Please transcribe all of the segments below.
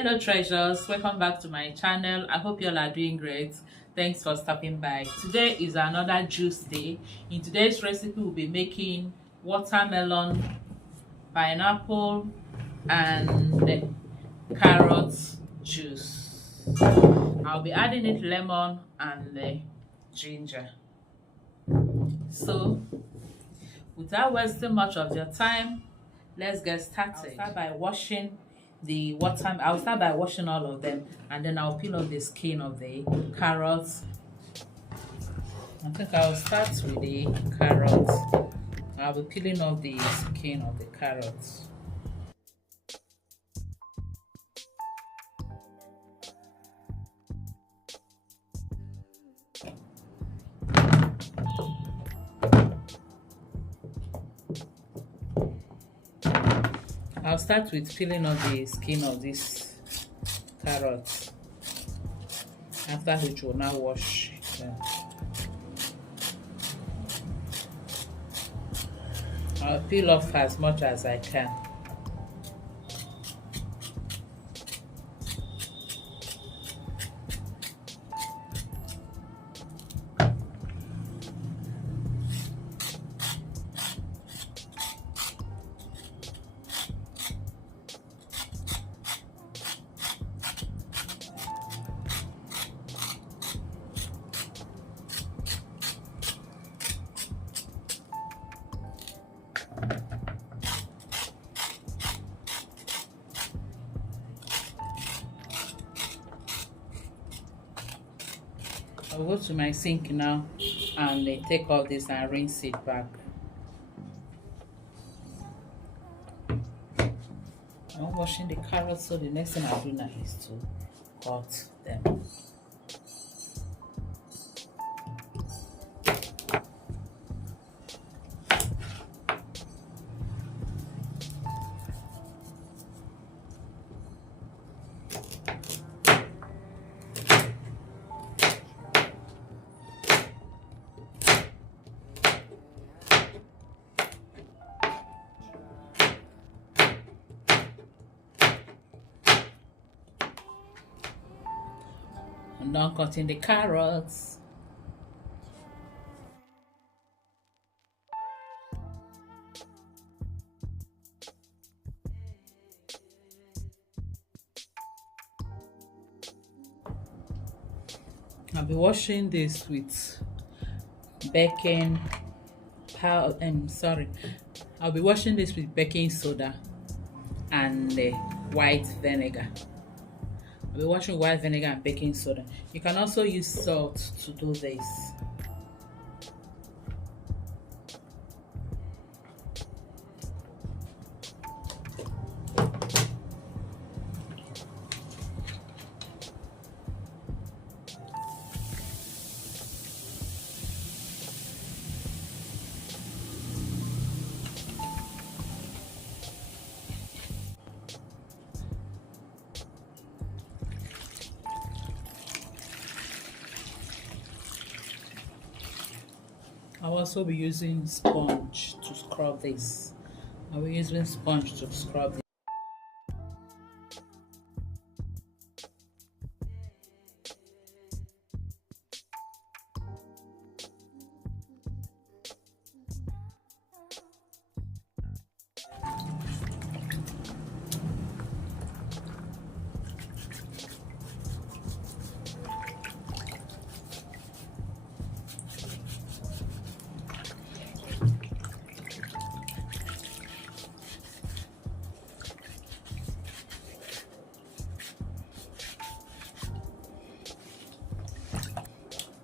Hello treasures, welcome back to my channel. I hope you all are doing great. Thanks for stopping by. Today is another juice day. In today's recipe we'll be making watermelon, pineapple and carrot juice. I'll be adding it lemon and ginger. So without wasting much of your time, let's get started. I'll start by washing all of them, and then I'll peel off the skin of the carrots. I think I'll start with the carrots. I'll be peeling off the skin of the carrots. I'll start with peeling off the skin of this carrot, after which we'll now wash them. I'll peel off as much as I can. I'll go to my sink now and take all this and rinse it back. I'm washing the carrots, so the next thing I'll do now is to cut them. I'm done cutting the carrots. I'll be washing this with baking powder. I'll be washing this with baking soda and white vinegar. I'll be washing white vinegar and baking soda. You can also use salt to do this. I'll also be using sponge to scrub this. I'll be using sponge to scrub this.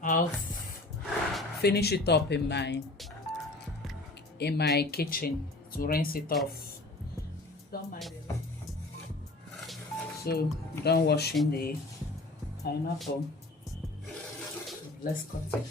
I'll finish it up in my kitchen to rinse it off. Don't mind it. So done washing the pineapple. Let's cut it.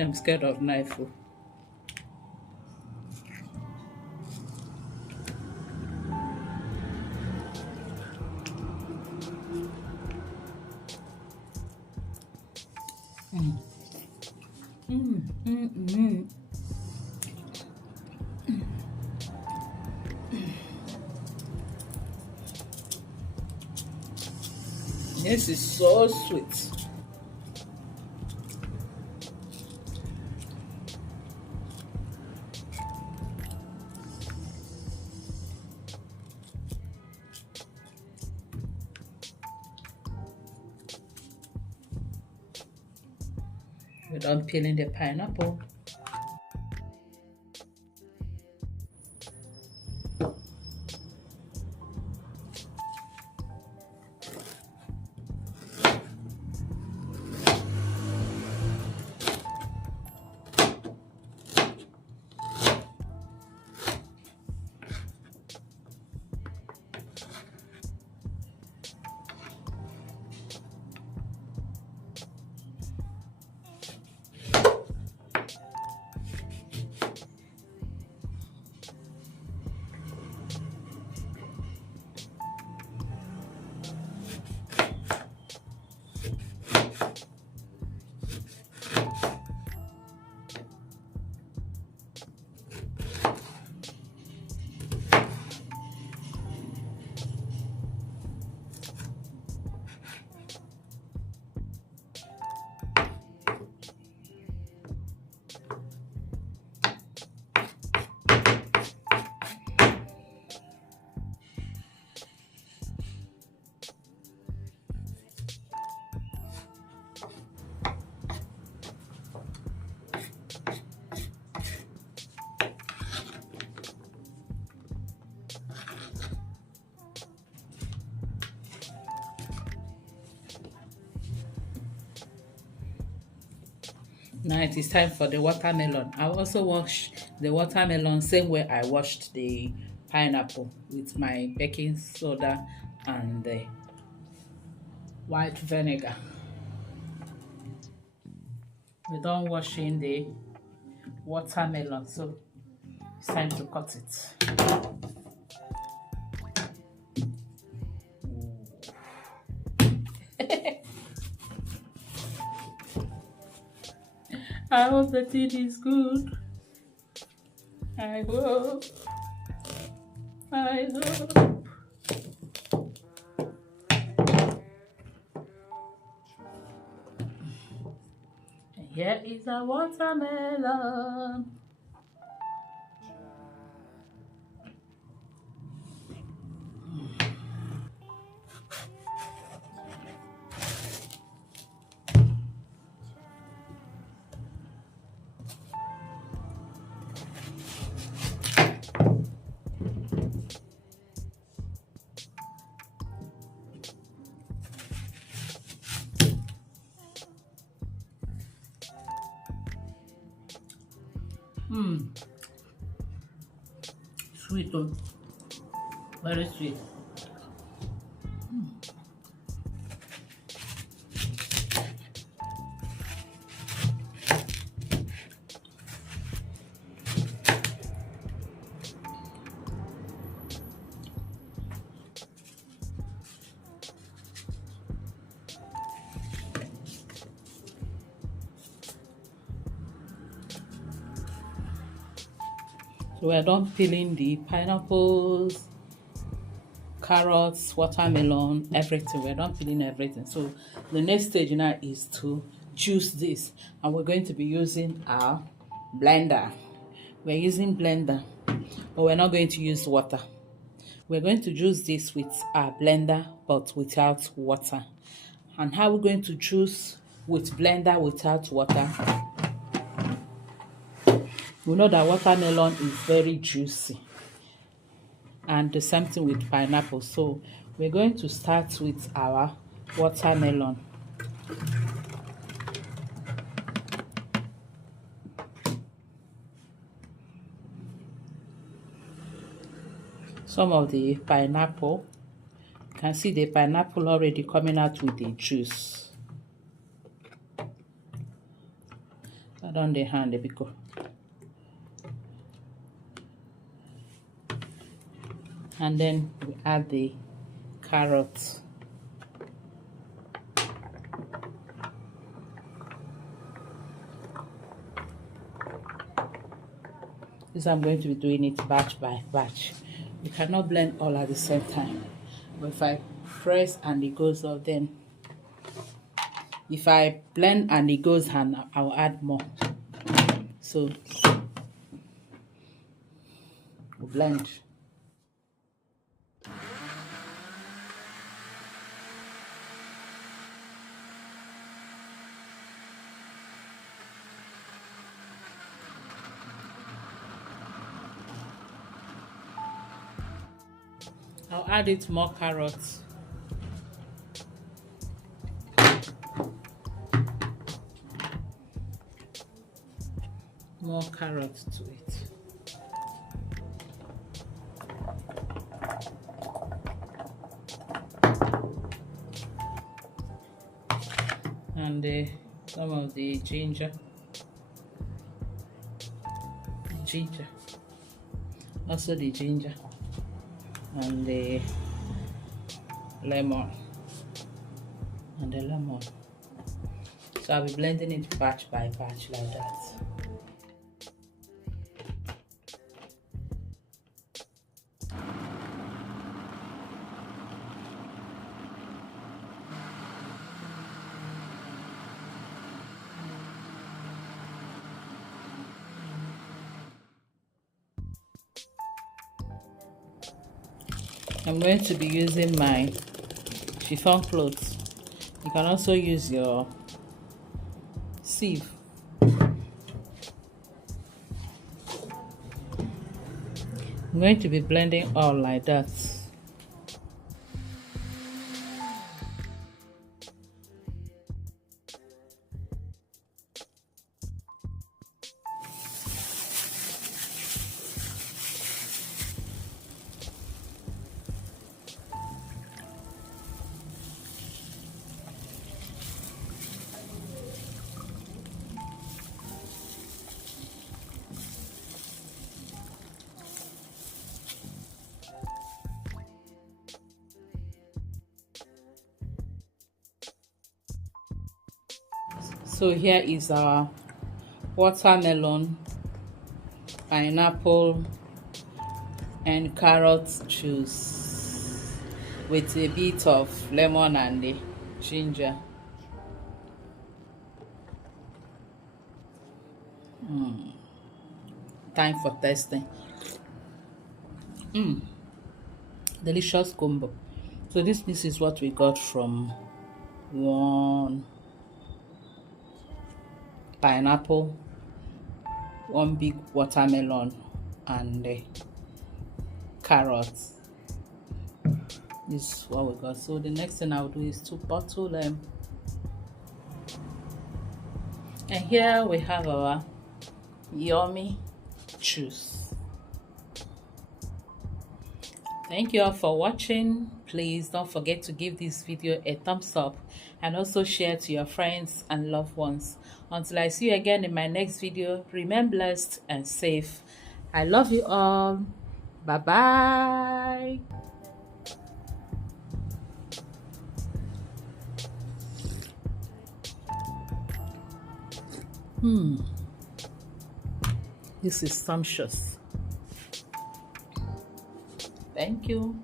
I'm scared of knife. Oh. This is so sweet. We're done peeling the pineapple. Now it is time for the watermelon. I also wash the watermelon same way I washed the pineapple with my baking soda and the white vinegar. We're done washing the watermelon, so it's time to cut it. I hope the tea is good. I hope. I hope. And here is a watermelon. Sweet, oh. Very sweet. So we're done peeling the pineapples, carrots, watermelon, everything. We're done peeling everything. So the next stage now is to juice this, and we're going to be using our blender. We're using blender, but we're not going to use water. We're going to juice this with our blender, but without water. And how we're going to juice with blender without water? We know that watermelon is very juicy, and the same thing with pineapple. So we're going to start with our watermelon. Some of the pineapple, you can see the pineapple already coming out with the juice. I don't on the hand because and then we add the carrots. This I'm going to be doing it batch by batch. You cannot blend all at the same time. But if I press and it goes off, then if I blend and it goes and I'll add more. So we'll blend. I'll add it more carrots. More carrots to it. And some of the ginger. Also the ginger. And the lemon. So I'll be blending it batch by batch like that. I'm going to be using my chiffon cloth. You can also use your sieve. I'm going to be blending all like that. So here is our watermelon, pineapple, and carrot juice with a bit of lemon and the ginger. Time for testing. Delicious combo. So this is what we got from one pineapple, one big watermelon, and carrots. This is what we got. So the next thing I'll do is to bottle them. And here we have our yummy juice. Thank you all for watching. Please don't forget to give this video a thumbs up and also share to your friends and loved ones. Until I see you again in my next video, remain blessed and safe. I love you all. Bye bye. This is sumptuous. Thank you.